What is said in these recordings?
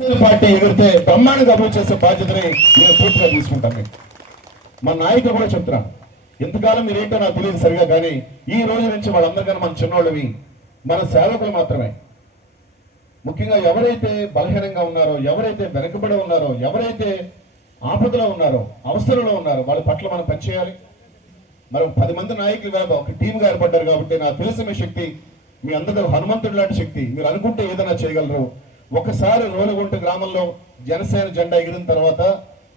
Party ఎగిరితే బ్రహ్మాండంగా అభివృద్ధి చేసే బాధ్యతని నేను పూర్తిగా తీసుకుంటాను. మన నాయకులు కూడా చెప్తున్నాను, ఎంతకాలం మీరేంటో నాకు తెలియదు సరిగా, కానీ ఈ రోజు నుంచి వాళ్ళందరికన్నా మన చిన్నోళ్ళవి, మన సేవకులు మాత్రమే. ముఖ్యంగా ఎవరైతే బలహీనంగా ఉన్నారో, ఎవరైతే వెనకబడి ఉన్నారో, ఎవరైతే ఆపదలో ఉన్నారో, అవసరంలో ఉన్నారో వాళ్ళ పట్ల మనం పనిచేయాలి. మరి 10 మంది నాయకులు కాదు, ఒక టీంగా ఏర్పడ్డారు కాబట్టి నాకు తెలిసిన మీ శక్తి, మీ అందరూ హనుమంతుడు లాంటి శక్తి, మీరు అనుకుంటే ఏదైనా చేయగలరు. ఒకసారి రోలుగుంట గ్రామంలో జనసేన జెండా ఎగిరిన తర్వాత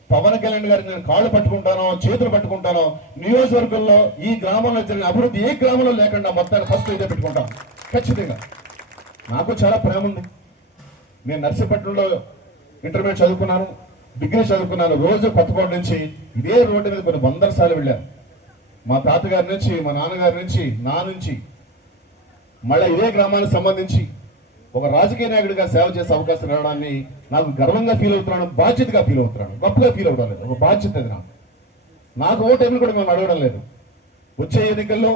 పవన్ కళ్యాణ్ గారికి నేను కాళ్ళు పట్టుకుంటానో, చేతులు పట్టుకుంటానో, నియోజకవర్గంలో ఈ గ్రామంలో జరిగిన అభివృద్ధి ఏ గ్రామంలో లేకుండా మొత్తాన్ని ఫస్ట్ ఇదే పెట్టుకుంటాను ఖచ్చితంగా. నాకు చాలా ప్రేమ ఉంది. నేను నర్సీపట్నంలో ఇంటర్మీడియట్ చదువుకున్నాను, డిగ్రీ చదువుకున్నాను. రోజు కొత్తకోట నుంచి ఇదే రోడ్డు మీద కొన్ని 100 సార్లు వెళ్ళాను. మా తాతగారి నుంచి, మా నాన్నగారి నుంచి, నా నుంచి, మళ్ళీ ఇదే గ్రామానికి సంబంధించి ఒక రాజకీయ నాయకుడిగా సేవ చేసే అవకాశం రావడాన్ని నాకు గర్వంగా ఫీల్ అవుతున్నాను, బాధ్యతగా ఫీల్ అవుతున్నాను. గొప్పగా ఫీల్ అవడం లేదు, ఒక బాధ్యత అది. నాకు ఓటేమి కూడా మేము అడగడం లేదు. వచ్చే ఎన్నికల్లో,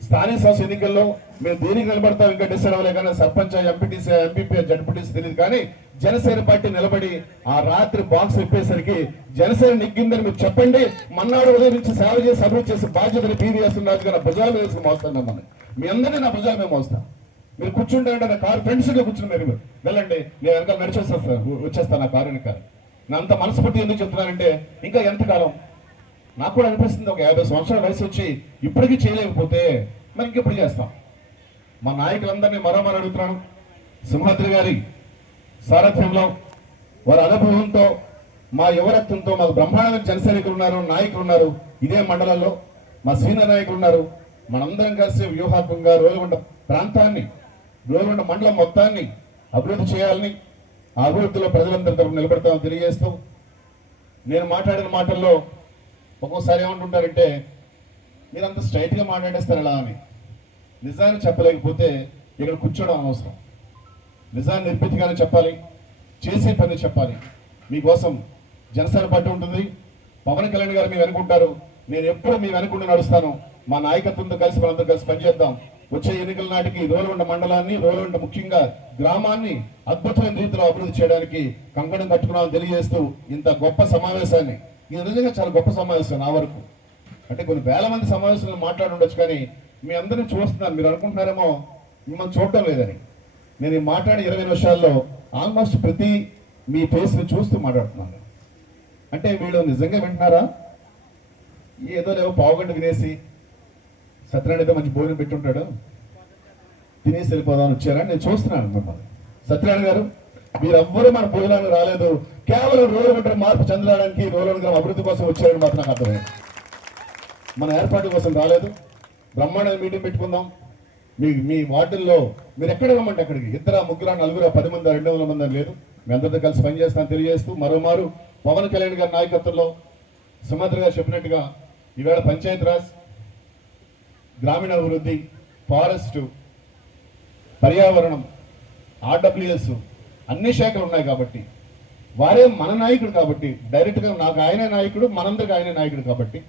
స్థానిక సంస్థ ఎన్నికల్లో మేము దేనికి నిలబడతాం ఇంకా డిసైడ్ అవ్వలే, కానీ సర్పంచ్, ఎంపీటీసీ, ఎంపీపీ, జడ్పీటీసీ తెలియదు, కానీ జనసేన పార్టీ నిలబడి ఆ రాత్రి బాక్స్ విప్పేసరికి జనసేన నెగ్గిందని మీరు చెప్పండి. మన్నాడు ఉదయం నుంచి సేవ చేసి అభివృద్ధి చేసే బాధ్యతని పీవీఎస్ రాజు గారు భుజాల మీద వేసుకుని మోస్తాను. మిమ్మల్ని మీ అందరినీ నా భుజాల మీద మోస్తాను. మీరు కూర్చుంటే నా కారు ఫ్రెండ్స్గా కూర్చుని మీరు వెళ్ళండి, నేను వెనకాల వచ్చేస్తాను నా కారు వెనకాల. నేను అంత మనస్ఫూర్తి ఎందుకు చెప్తున్నానంటే, ఇంకా ఎంతకాలం నాకు కూడా అనిపిస్తుంది, ఒక 50 సంవత్సరాల వయసు వచ్చి ఇప్పటికీ చేయలేకపోతే మరి ఇంకెప్పుడు చేస్తాం. మా నాయకులందరినీ మరో అడుగుతున్నాను, సింహాద్రి గారి సారథ్యంలో, వారి అనుభవంతో, మా యువరత్నంతో మాకు బ్రహ్మాండమైన జనసైనికులు ఉన్నారు, నాయకులు ఉన్నారు. ఇదే మండలంలో మా సీనియర్ నాయకులు ఉన్నారు. మనందరం కలిసి వ్యూహాత్మకంగా రోలుగుంట ప్రాంతాన్ని, రోలుగుంట మండలం మొత్తాన్ని అభివృద్ధి చేయాలని, ఆ అభివృద్ధిలో ప్రజలందరి తరఫున నిలబడతామని తెలియజేస్తూ, నేను మాట్లాడిన మాటల్లో ఒక్కోసారి ఏమంటుంటారంటే మీరంతా స్ట్రైట్గా మాట్లాడేస్తారు ఎలా అని. నిజాన్ని చెప్పలేకపోతే ఇక్కడ కూర్చోవడం అనవసరం. నిజాన్ని నిర్భీతిగానే చెప్పాలి, చేసే పని చెప్పాలి. మీకోసం జనసేన పార్టీ ఉంటుంది, పవన్ కళ్యాణ్ గారు మీరు అనుకుంటారు, నేను ఎప్పుడు మీ వెనుకుంటూ నడుస్తాను. మా నాయకత్వంతో కలిసి మనందరూ కలిసి పనిచేద్దాం. వచ్చే ఎన్నికల నాటికి రోలుగుంట మండలాన్ని, రోలుగుంట ముఖ్యంగా గ్రామాన్ని అద్భుతమైన రీతిలో అభివృద్ధి చేయడానికి కంకణం కట్టుకున్నామని తెలియజేస్తూ, ఇంత గొప్ప సమావేశాన్ని, ఇది నిజంగా చాలా గొప్ప సమావేశం నా వరకు. అంటే కొన్ని వేల మంది సమావేశాలు మాట్లాడి ఉండొచ్చు, కానీ మీ అందరినీ చూస్తున్నాను. మీరు అనుకుంటున్నారేమో మిమ్మల్ని చూడటం లేదని. నేను ఈ మాట్లాడి 20 నిమిషాల్లో ఆల్మోస్ట్ ప్రతి మీ ఫేస్ని చూస్తూ మాట్లాడుతున్నాను. అంటే వీళ్ళు నిజంగా వింటున్నారా, ఏదో లేవో పావుగంట వినేసి సత్యనారాయణ అయితే మంచి భోజనం పెట్టుంటాడు, తినేసి వెళ్ళిపోదామని వచ్చారని నేను చూస్తున్నాను మిమ్మల్ని. సత్యనారాయణ గారు, మీరెవ్వరూ మన భోజనానికి రాలేదు, కేవలం రోలుగుంట మార్పు చెందడానికి, రోలుగుంట అభివృద్ధి కోసం వచ్చారని మాత్రం నాకు అర్థమైంది. మన ఏర్పాటు కోసం రాలేదు. బ్రహ్మాండ మీటింగ్ పెట్టుకుందాం. మీ వార్డుల్లో మీరు ఎక్కడ రమ్మంటే అక్కడికి, 2, 3, 4, 10 మంది, 200 మంది అని లేదు, మీ అందరితో కలిసి పనిచేస్తాను తెలియజేస్తూ, మరోమారు పవన్ కళ్యాణ్ గారి నాయకత్వంలో సింహాద్రి గారు చెప్పినట్టుగా ఈవేళ పంచాయతీరాజ్, గ్రామీణ అభివృద్ధి, ఫారెస్టు, పర్యావరణం, ఆర్డబ్ల్యూఎస్ అన్ని శాఖలు ఉన్నాయి కాబట్టి, వారే మన నాయకుడు కాబట్టి, డైరెక్ట్గా నాకు ఆయనే నాయకుడు, మనందరికీ ఆయనే నాయకుడు కాబట్టి,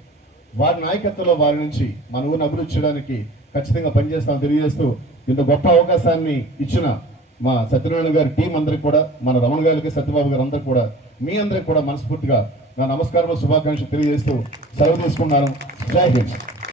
వారి నాయకత్వంలో వారి నుంచి మన ఊరిని అభివృద్ధి చేయడానికి ఖచ్చితంగా పనిచేస్తామని తెలియజేస్తూ, ఇంత గొప్ప అవకాశాన్ని ఇచ్చిన మా సత్యనారాయణ గారి టీం అందరికి కూడా, మన రమణ గారికి, సత్యబాబు గారు అందరికి కూడా, మీ అందరికి కూడా మనస్ఫూర్తిగా నా నమస్కారం, శుభాకాంక్షలు తెలియజేస్తూ సెలవు తీసుకున్నాను. జై హింద్.